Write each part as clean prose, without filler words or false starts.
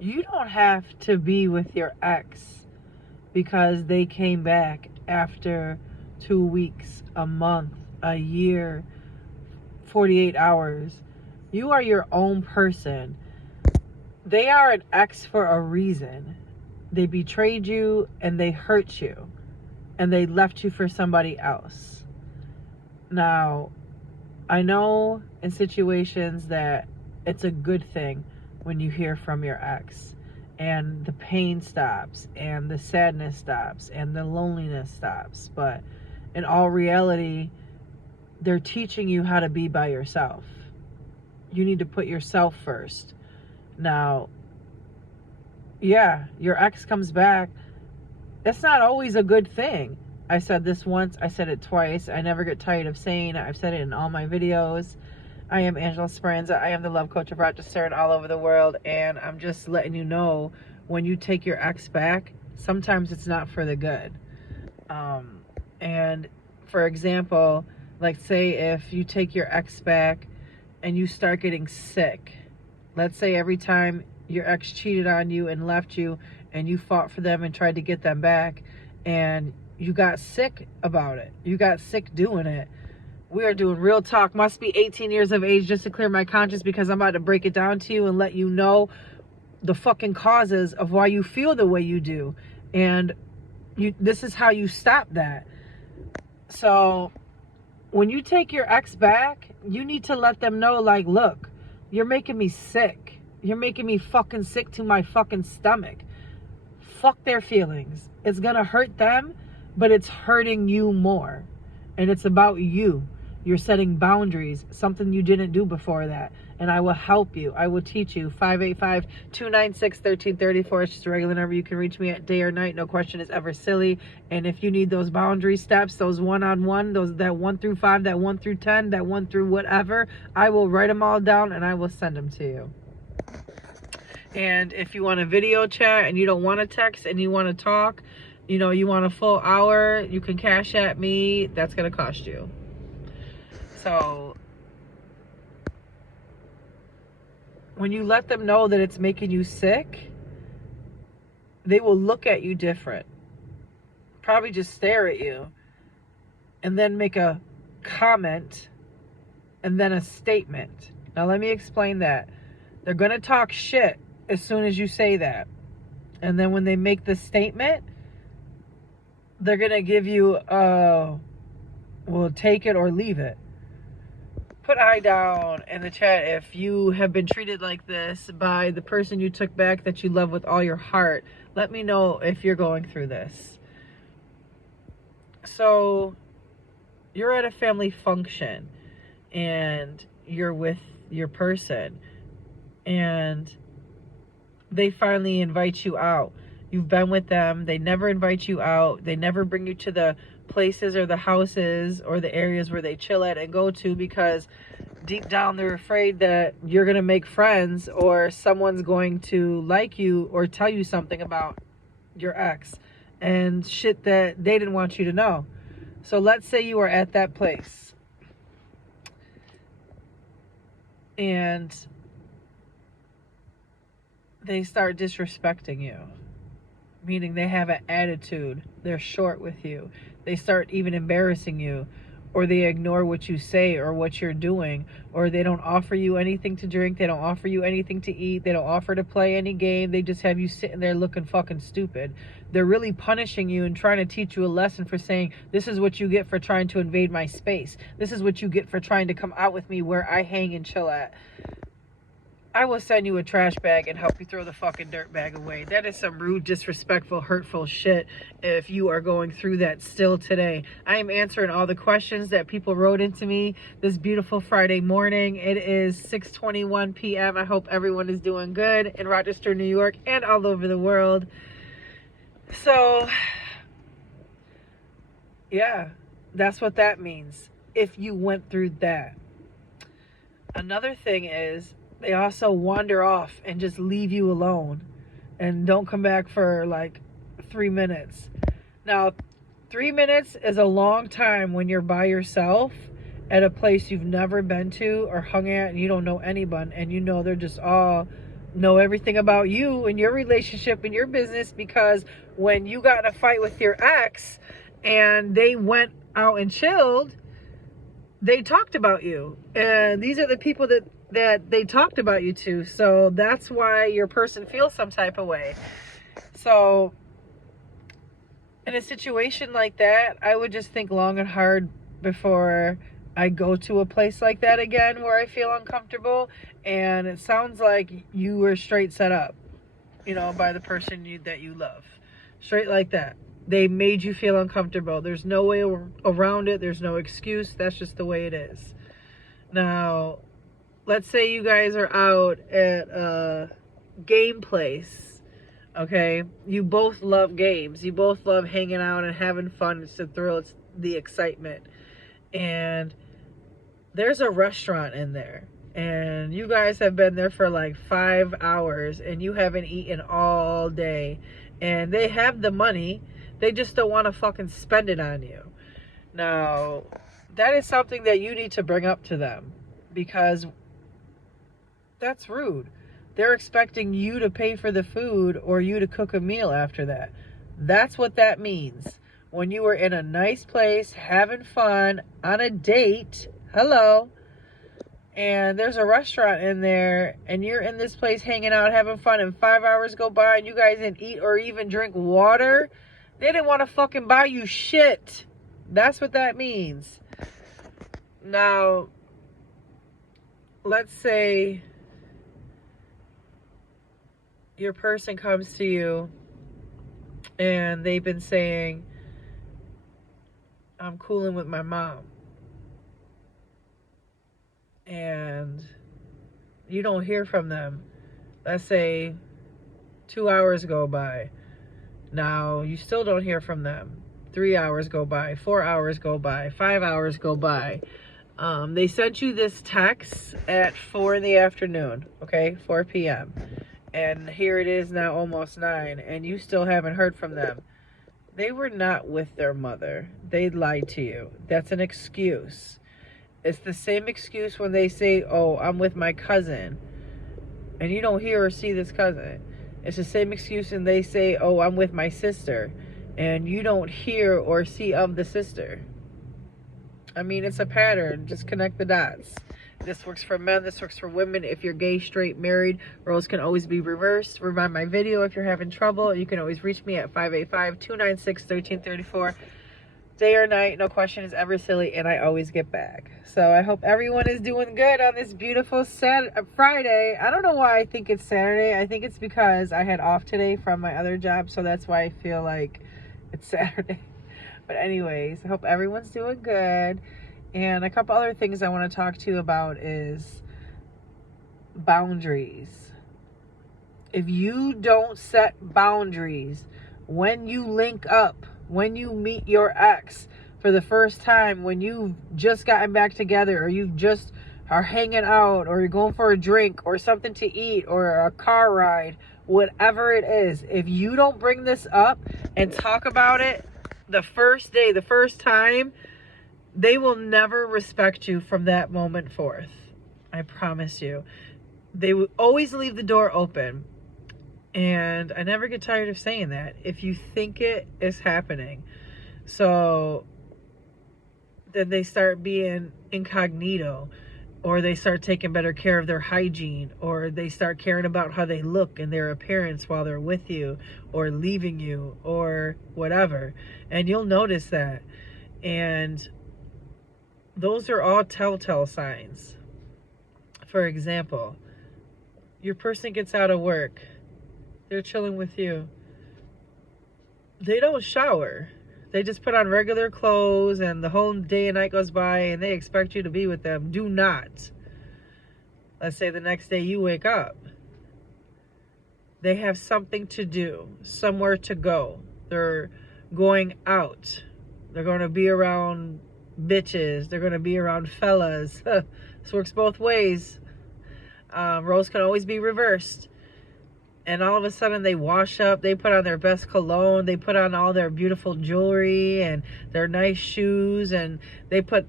You don't have to be with your ex because they came back after 2 weeks, a month, a year, 48 hours. You are your own person. They are an ex for a reason. They betrayed you and they hurt you and they left you for somebody else. Now, I know in situations that it's a good thing when you hear from your ex and the pain stops and the sadness stops and the loneliness stops. But in all reality, they're teaching you how to be by yourself. You need to put yourself first. Now, yeah, your ex comes back. It's not always a good thing. I said this once, I said it twice. I never get tired of saying it. I've said it in all my videos. I am Angela Speranza. I am the love coach of Rochester and all over the world. And I'm just letting you know, when you take your ex back, sometimes it's not for the good. And for example, like say if you take your ex back and you start getting sick. Let's say every time your ex cheated on you and left you and you fought for them and tried to get them back and you got sick about it. You got sick doing it. We are doing real talk. Must be 18 years of age just to clear my conscience, because I'm about to break it down to you and let you know the fucking causes of why you feel the way you do. And this is how you stop that. So when you take your ex back, you need to let them know, like, look, you're making me sick. You're making me fucking sick to my fucking stomach. Fuck their feelings. It's gonna hurt them, but it's hurting you more. And it's about you. You're setting boundaries, something you didn't do before that. And I will help you. I will teach you. 585-296-1334. It's just a regular number. You can reach me at day or night. No question is ever silly. And if you need those boundary steps, those one-on-one, those that 1 through 5, that 1 through 10, that 1 through whatever, I will write them all down and I will send them to you. And if you want a video chat and you don't want to text and you want to talk, you know, you want a full hour, you can cash at me. That's going to cost you. So when you let them know that it's making you sick, they will look at you different. Probably just stare at you and then make a comment and then a statement. Now let me explain that. They're going to talk shit as soon as you say that. And then when they make the statement, they're going to give you, well, take it or leave it. Put I down in the chat if you have been treated like this by the person you took back that you love with all your heart. Let me know if you're going through this. So you're at a family function and you're with your person and they finally invite you out. You've been with them. They never invite you out. They never bring you to the places or the houses or the areas where they chill at and go to, because deep down they're afraid that you're going to make friends or someone's going to like you or tell you something about your ex and shit that they didn't want you to know. So let's say you are at that place and they start disrespecting you, meaning they have an attitude, they're short with you, they start even embarrassing you, or they ignore what you say or what you're doing, or they don't offer you anything to drink, they don't offer you anything to eat, they don't offer to play any game, they just have you sitting there looking fucking stupid. They're really punishing you and trying to teach you a lesson for saying, this is what you get for trying to invade my space, this is what you get for trying to come out with me where I hang and chill at. I will send you a trash bag and help you throw the fucking dirt bag away. That is some rude, disrespectful, hurtful shit if you are going through that still today. I am answering all the questions that people wrote into me this beautiful Friday morning. It is 6:21 p.m. I hope everyone is doing good in Rochester, New York, and all over the world. So, yeah, that's what that means if you went through that. Another thing is, they also wander off and just leave you alone and don't come back for like 3 minutes. Now, 3 minutes is a long time when you're by yourself at a place you've never been to or hung at and you don't know anyone and you know they're just all know everything about you and your relationship and your business, because when you got in a fight with your ex and they went out and chilled, they talked about you. And these are the people that they talked about you to. So that's why your person feels some type of way. So in a situation like that, I would just think long and hard before I go to a place like that again where I feel uncomfortable. And it sounds like you were straight set up, by the person that you love. Straight like that. They made you feel uncomfortable. There's no way around it. There's no excuse. That's just the way it is. Now, let's say you guys are out at a game place. Okay? You both love games. You both love hanging out and having fun. It's the thrill. It's the excitement. And there's a restaurant in there. And you guys have been there for like 5 hours and you haven't eaten all day. And they have the money. They just don't want to fucking spend it on you. Now, that is something that you need to bring up to them, because that's rude. They're expecting you to pay for the food or you to cook a meal after that. That's what that means. When you were in a nice place, having fun, on a date, hello, and there's a restaurant in there, and you're in this place hanging out, having fun, and 5 hours go by and you guys didn't eat or even drink water, they didn't want to fucking buy you shit. That's what that means. Now, let's say your person comes to you and they've been saying, I'm cooling with my mom. And you don't hear from them. Let's say 2 hours go by. Now, you still don't hear from them. 3 hours go by, 4 hours go by, 5 hours go by. They sent you this text at 4 in the afternoon, okay, 4 p.m. And here it is now, almost 9, and you still haven't heard from them. They were not with their mother. They lied to you. That's an excuse. It's the same excuse when they say, oh, I'm with my cousin, and you don't hear or see this cousin. It's the same excuse when they say, oh, I'm with my sister, and you don't hear or see of the sister. I mean, it's a pattern. Just connect the dots. This works for men. This works for women. If you're gay, straight, married, roles can always be reversed. Rewind my video if you're having trouble. You can always reach me at 585-296-1334. Day or night, no question is ever silly, and I always get back. So I hope everyone is doing good on this beautiful Friday. I don't know why I think it's Saturday. I think it's because I had off today from my other job, so that's why I feel like it's Saturday. But anyways, I hope everyone's doing good. And a couple other things I want to talk to you about is boundaries. If you don't set boundaries when you link up, when you meet your ex for the first time, when you've just gotten back together, or you just are hanging out, or you're going for a drink or something to eat or a car ride, whatever it is, if you don't bring this up and talk about it the first day, the first time, they will never respect you from that moment forth. I promise you. They will always leave the door open. And I never get tired of saying that. If you think it is happening. So then they start being incognito, or they start taking better care of their hygiene, or they start caring about how they look and their appearance while they're with you or leaving you or whatever. And you'll notice that. And those are all telltale signs. For example, your person gets out of work. They're chilling with you. They don't shower. They just put on regular clothes and the whole day and night goes by and they expect you to be with them. Do not. Let's say the next day you wake up. They have something to do, somewhere to go. They're going out. They're going to be around bitches. They're going to be around fellas. This works both ways. Roles can always be reversed. And all of a sudden they wash up, they put on their best cologne, they put on all their beautiful jewelry and their nice shoes, and they put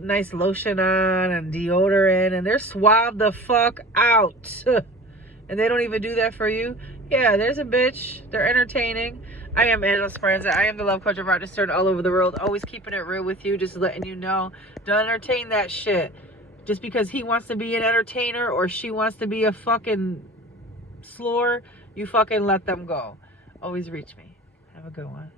nice lotion on and deodorant, and they're suave the fuck out. and they don't even do that for you, yeah, there's a bitch. They're entertaining. I am Angela Speranza. I am the love coach of Rochester and all over the world. Always keeping it real with you, just letting you know. Don't entertain that shit. Just because he wants to be an entertainer or she wants to be a fucking slore, you fucking let them go. Always reach me. Have a good one.